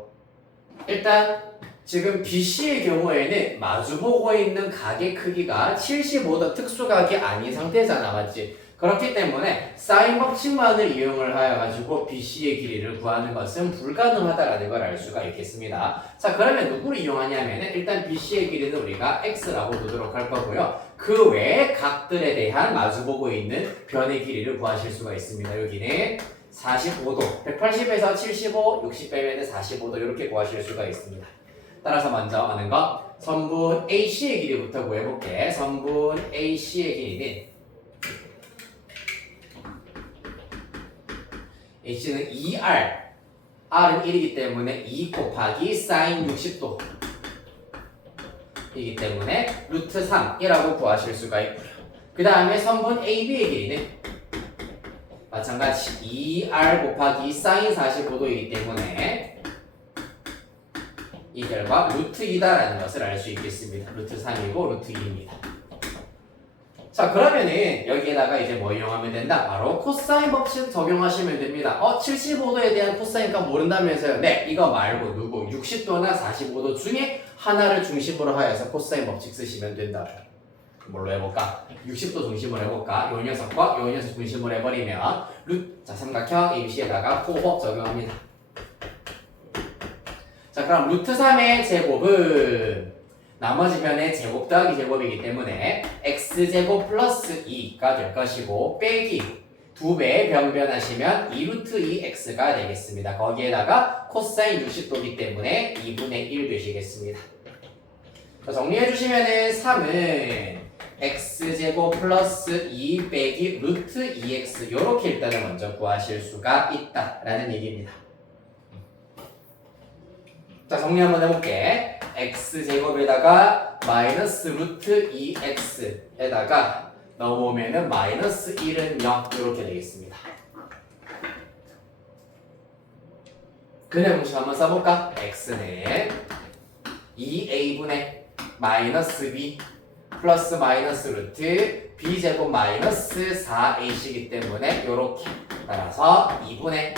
일단 지금 BC의 경우에는 마주보고 있는 각의 크기가 75도 특수각이 아닌 상태잖아, 맞지? 그렇기 때문에 사인 법칙만을 이용을 하여 가지고 BC의 길이를 구하는 것은 불가능하다라는 걸 알 수가 있겠습니다. 자, 그러면 누구를 이용하냐면은 일단 BC의 길이는 우리가 X라고 두도록 할 거고요. 그 외에 각들에 대한 마주보고 있는 변의 길이를 구하실 수가 있습니다. 여기는 45도, 180에서 75, 60 빼면 45도 이렇게 구하실 수가 있습니다. 따라서 먼저 하는 거 선분 AC의 길이부터 구해볼게. 선분 AC의 길이는 H는 2R, R은 1이기 때문에 2 곱하기 사인 60도 이기 때문에 루트 3이라고 구하실 수가 있고요. 그 다음에 선분 AB의 길이는 마찬가지 2R 곱하기 사인 45도이기 때문에 이 결과 루트 2다라는 것을 알 수 있겠습니다. 루트 3이고 루트 2입니다. 자, 그러면은 여기에다가 이제 뭐 이용하면 된다? 바로 코사인 법칙 적용하시면 됩니다. 75도에 대한 코사인값 모른다면서요? 네, 이거 말고 누구 60도나 45도 중에 하나를 중심으로 하여서 코사인 법칙 쓰시면 된다. 뭘로 해볼까? 60도 중심으로 해볼까? 요 녀석과 요 녀석 중심으로 해버리면 자, 삼각형 ABC에다가 호흡 적용합니다. 자, 그럼 루트 3의 제곱은 나머지 변의 제곱 더하기 제곱이기 때문에 x제곱 플러스 2가 될 것이고 빼기 2배의 변변하시면 2루트 2x가 되겠습니다. 거기에다가 코사인 60도이기 때문에 2분의 1 되시겠습니다. 정리해 주시면은 3은 x제곱 플러스 2 빼기 루트 2x 요렇게 일단은 먼저 구하실 수가 있다라는 얘기입니다. 자, 정리 한번 해볼게. x제곱에다가 마이너스 루트 2x에다가 넣어보면은 마이너스 1은 0 이렇게 되겠습니다. 그냥 공식 한번 써볼까? x는 2a분의 마이너스 b 플러스 마이너스 루트 b제곱 마이너스 4ac이기 때문에 요렇게 따라서 2분의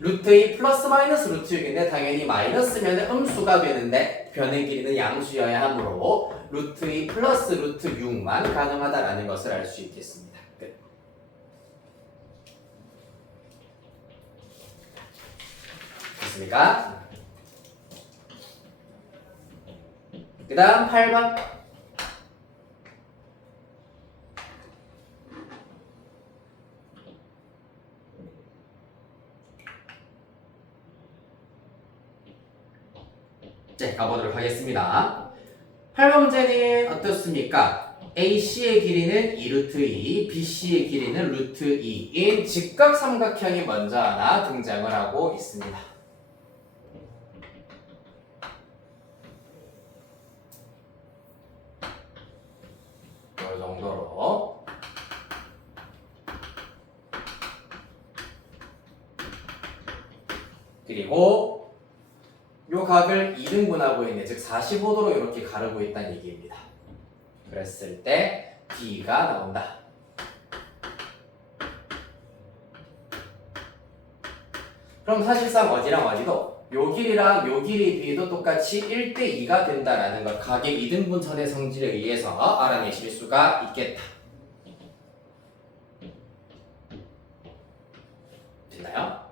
루트 2 플러스 마이너스 루트 6인데 당연히 마이너스면 음수가 되는데 변의 길이는 양수여야 하므로 루트 2 플러스 루트 6만 가능하다라는 것을 알 수 있겠습니다. 끝. 됐습니까? 그 다음 8번. 네, 가보도록 하겠습니다. 8번 문제는 어떻습니까? AC의 길이는 2루트 2, BC의 길이는 루트 2인 직각삼각형이 먼저 하나 등장을 하고 있습니다. 이 정도로 그리고 요 각을 2등분하고 있네. 즉 45도로 이렇게 가르고 있다는 얘기입니다. 그랬을 때 D가 나온다. 그럼 사실상 어디랑 어디도 요 길이랑 요 길이 비도 똑같이 1대2가 된다라는 걸 각의 2등분선의 성질에 의해서 알아내실 수가 있겠다. 됐나요?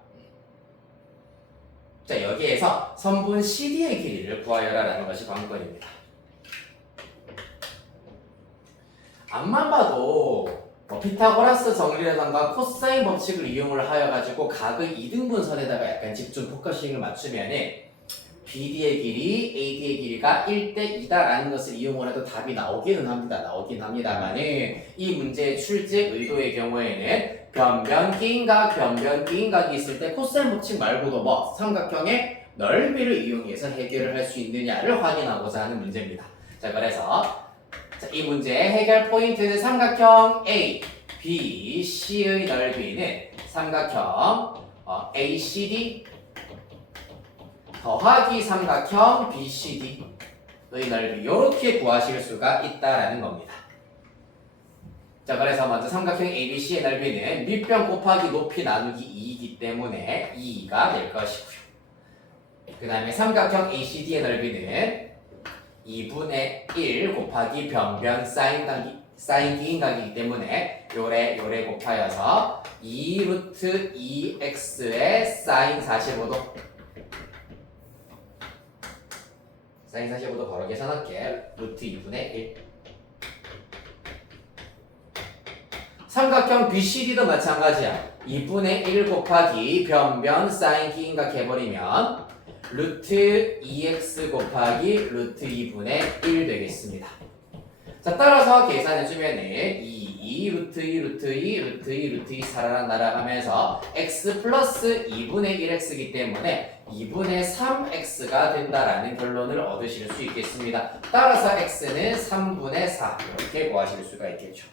자, 여기에서 선분 CD의 길이를 구하여라라는 것이 관건입니다. 앞만 봐도 피타고라스 정리라던가 코사인 법칙을 이용을 하여 가지고 각의 2등분선에다가 약간 집중 포커싱을 맞추면은 BD의 길이, AD의 길이가 1대2다라는 것을 이용을 해도 답이 나오기는 합니다만은 이 문제의 출제 의도의 경우에는 변변기인각, 변변기인각이 있을 때 코사인 법칙 말고도 뭐 삼각형의 넓이를 이용해서 해결을 할 수 있느냐를 확인하고자 하는 문제입니다. 자, 그래서 이 문제의 해결 포인트는 삼각형 A, B, C의 넓이는 삼각형 ACD 더하기 삼각형 BCD 넓이 이렇게 구하실 수가 있다라는 겁니다. 자, 그래서 먼저 삼각형 ABC의 넓이는 밑변 곱하기 높이 나누기 2이기 때문에 2가 될 것이고요. 그 다음에 삼각형 ACD의 넓이는 2분의 1 곱하기 변변 사인 기인각이기 때문에 요래 곱하여서 2 루트 2x의 사인 45도 사인 45도 바로 계산할게. 루트 2분의 1. 삼각형 BCD도 마찬가지야. 2분의 1 곱하기 변변 사인 기인각 해버리면 루트 2x 곱하기 루트 2분의 1 되겠습니다. 자, 따라서 계산해주면은 2 루트 2 루트 2 루트 2 루트 2 살아나 날아가면서 x 플러스 2분의 1x이기 때문에 2분의 3x가 된다라는 결론을 얻으실 수 있겠습니다. 따라서 x는 3분의 4 이렇게 구하실 수가 있겠죠.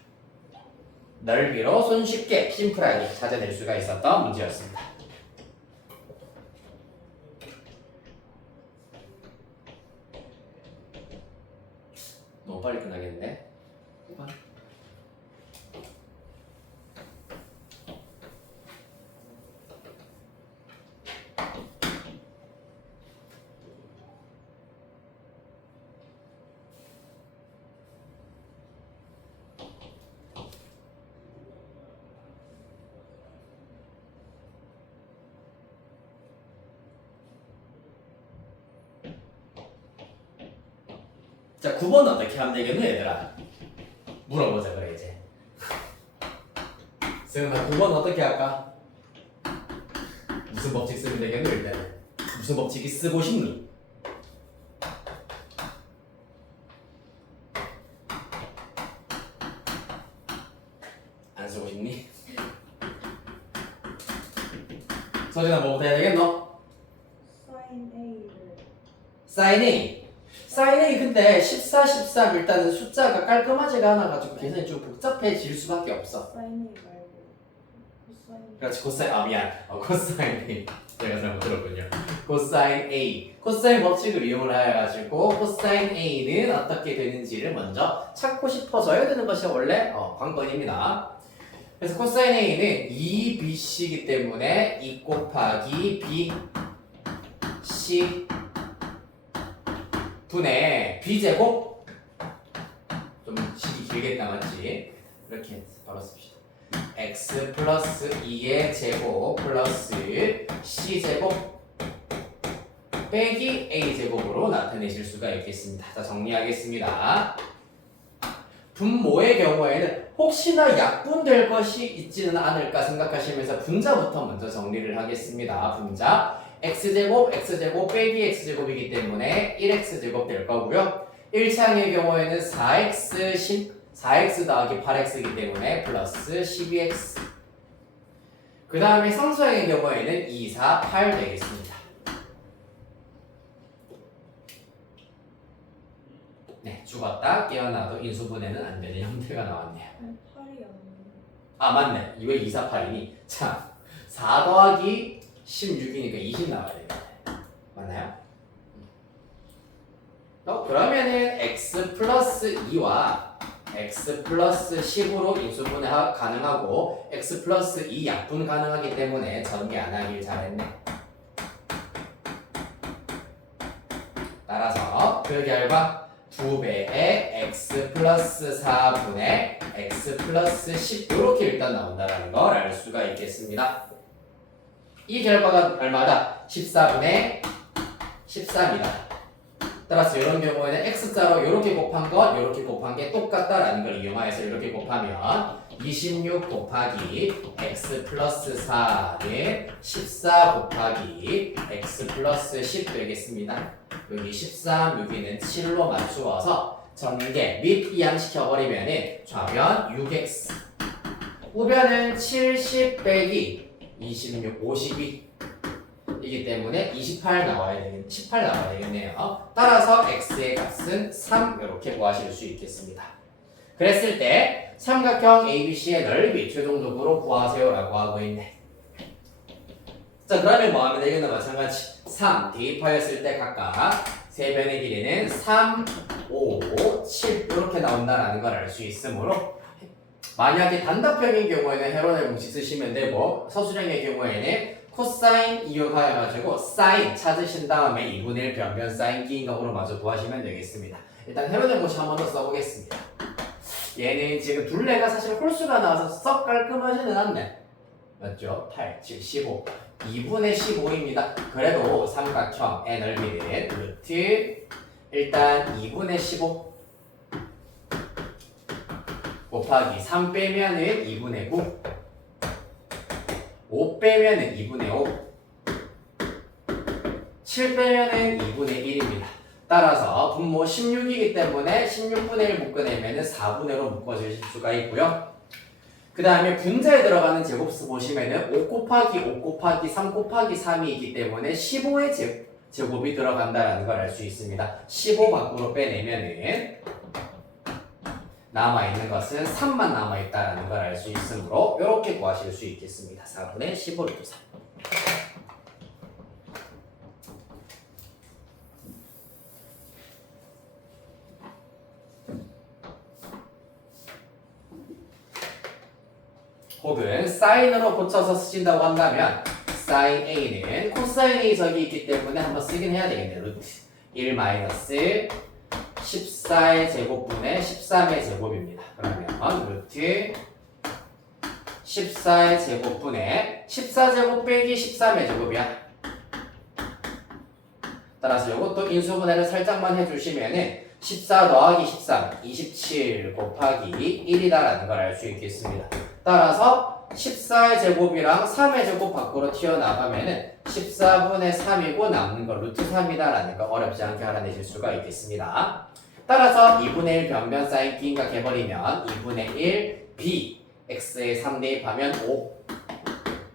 넓이로 손쉽게 심플하게 찾아낼 수가 있었던 문제였습니다. 너무 빨리 끝나겠는데? 자, 9번 어떻게 하면 되겠노, 얘들아? 물어보자, 그래, 이제. 승은아, 9번 어떻게 할까? 무슨 법칙 쓰면 되겠노, 일단은? 무슨 법칙이 쓰고 싶니? 안 쓰고 싶니? 서진아, 뭐부터 해야 되겠노? 사인 A를 사인 A. 사인 A 근데 14, 13 일단은 숫자가 깔끔하지가 않아가지고 계산이 좀 복잡해질 수밖에 없어. 사인 A 말고 코사인 그렇지, 코사인, 미안. 코사인 A. 제가 잘못 들었군요. 코사인 A. 코사인 법칙을 이용을 해가지고 코사인 A는 어떻게 되는지를 먼저 찾고 싶어져야 되는 것이 원래 관건입니다. 그래서 코사인 A는 2BC이기 때문에 2 곱하기 BC 분의 B제곱 좀 식이 길겠다 맞지? 이렇게 바로 씁시다. X 플러스 2의 제곱 플러스 C제곱 빼기 A제곱으로 나타내실 수가 있겠습니다. 자, 정리하겠습니다. 분모의 경우에는 혹시나 약분될 것이 있지는 않을까 생각하시면서 분자부터 먼저 정리를 하겠습니다. 분자 x제곱 x제곱 빼기 x제곱이기 때문에 1x제곱 될 거고요. 1차항의 경우에는 4x 더하기 8x이기 때문에 플러스 12x. 그 다음에 상수항의 경우에는 2, 4, 8 되겠습니다. 네, 죽었다 깨어나도 인수분해는 안 되는 형태가 나왔네요. 8이 아, 맞네. 왜 2, 4, 8이니? 참, 4 더하기 16이니까 20 나와야 되겠네. 맞나요? 그러면은 x 플러스 2와 x 플러스 10으로 인수분해 가능하고 x 플러스 2 약분 가능하기 때문에 정리 안 하길 잘했네. 따라서 그 결과 2배의 x 플러스 4분의 x 플러스 10 이렇게 일단 나온다는 걸 알 수가 있겠습니다. 이 결과가 얼마다? 14분의 13이다. 따라서 이런 경우에는 x자로 이렇게 곱한 것, 이렇게 곱한 게 똑같다라는 걸 이용하여서 이렇게 곱하면 26 곱하기 x 플러스 4는 14 곱하기 x 플러스 10 되겠습니다. 여기 13, 여기는 7로 맞추어서 전개 및 이항시켜버리면 좌변 6x 우변은 70 빼기 26, 52 이기 때문에 18 나와야 되겠네요. 따라서 x의 값은 3 이렇게 구하실 수 있겠습니다. 그랬을 때 삼각형 ABC의 넓이 최종적으로 구하세요라고 하고 있네. 자, 그러면 뭐 하면 되겠나 마찬가지 3 대입하였을 때 각각 세 변의 길이는 3, 5, 7 이렇게 나온다라는 걸 알 수 있으므로 만약에 단답형인 경우에는 헤로의 공식 쓰시면 되고 서술형의 경우에는 코사인 이용하여가지고 사인 찾으신 다음에 2분의 1 변변 사인 기인각으로 마저 구하시면 되겠습니다. 일단 헤로의 공식 한 번 더 써보겠습니다. 얘는 지금 둘레가 사실 홀수가 나와서 썩 깔끔하지는 않네. 맞죠? 8, 7, 15 2분의 15입니다. 그래도 삼각형의 넓이는 루트 일단 2분의 15 곱하기 3 빼면은 2분의 9 5 빼면은 2분의 5 7 빼면은 2분의 1입니다. 따라서 분모 16이기 때문에 16분의 1 묶어내면은 4분의 1로 묶어주실 수가 있고요. 그 다음에 분자에 들어가는 제곱수 보시면은 5 곱하기 5 곱하기 3 곱하기 3이 있기 때문에 15의 제곱이 들어간다는 걸 알 수 있습니다. 15 밖으로 빼내면은 남아있는 것은 3만 남아있다는 걸 알 수 있으므로 이렇게 구하실 수 있겠습니다. 4분의 15 루트 3. 혹은 사인으로 고쳐서 쓰신다고 한다면 사인 A는 코사인 A석이 있기 때문에 한번 쓰긴 해야 되겠네요. 루트 1 마이너스 14의 제곱분의 13의 제곱입니다. 그러면 루트 14의 제곱분의 14제곱 빼기 13의 제곱이야. 따라서 이것도 인수분해를 살짝만 해주시면은 14 더하기 13, 27 곱하기 1이다라는 걸 알 수 있겠습니다. 따라서 14의 제곱이랑 3의 제곱 밖으로 튀어나가면은 14분의 3이고 남는 건 루트 3이다라는 거 어렵지 않게 알아내실 수가 있겠습니다. 따라서 2분의 1 변변 사인 기인각 해버리면 2분의 1 b x에 3 대입하면 5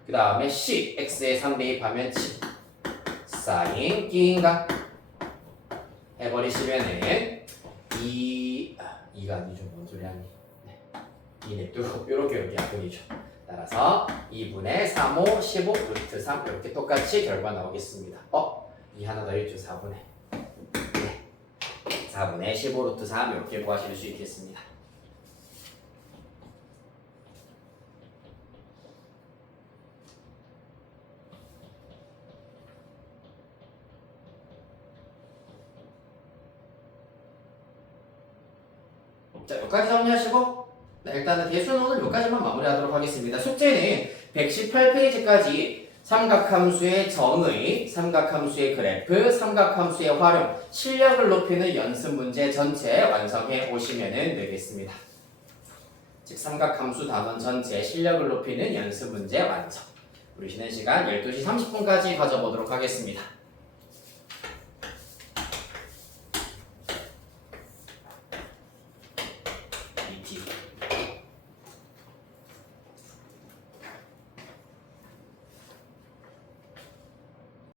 그 다음에 c x에 3 대입하면 7 사인 기인각 해버리시면은 2가 아니죠. 뭔 소리 하니. 2 냅두고 요렇게 약분이죠. 따라서 2분의 3, 5, 15, 루트 3 이렇게 똑같이 결과 나오겠습니다. 2 하나 더 있죠. 4분의 4분의 15 루트 3 이렇게 구하실 수 있겠습니다. 자, 여기까지 정리하시고 일단은 대수는 오늘 여기까지만 마무리하도록 하겠습니다. 숙제는 118페이지까지 삼각함수의 정의, 삼각함수의 그래프, 삼각함수의 활용, 실력을 높이는 연습 문제 전체 완성해 오시면 되겠습니다. 즉 삼각함수 단원 전체 실력을 높이는 연습 문제 완성. 우리 쉬는 시간 12시 30분까지 가져보도록 하겠습니다.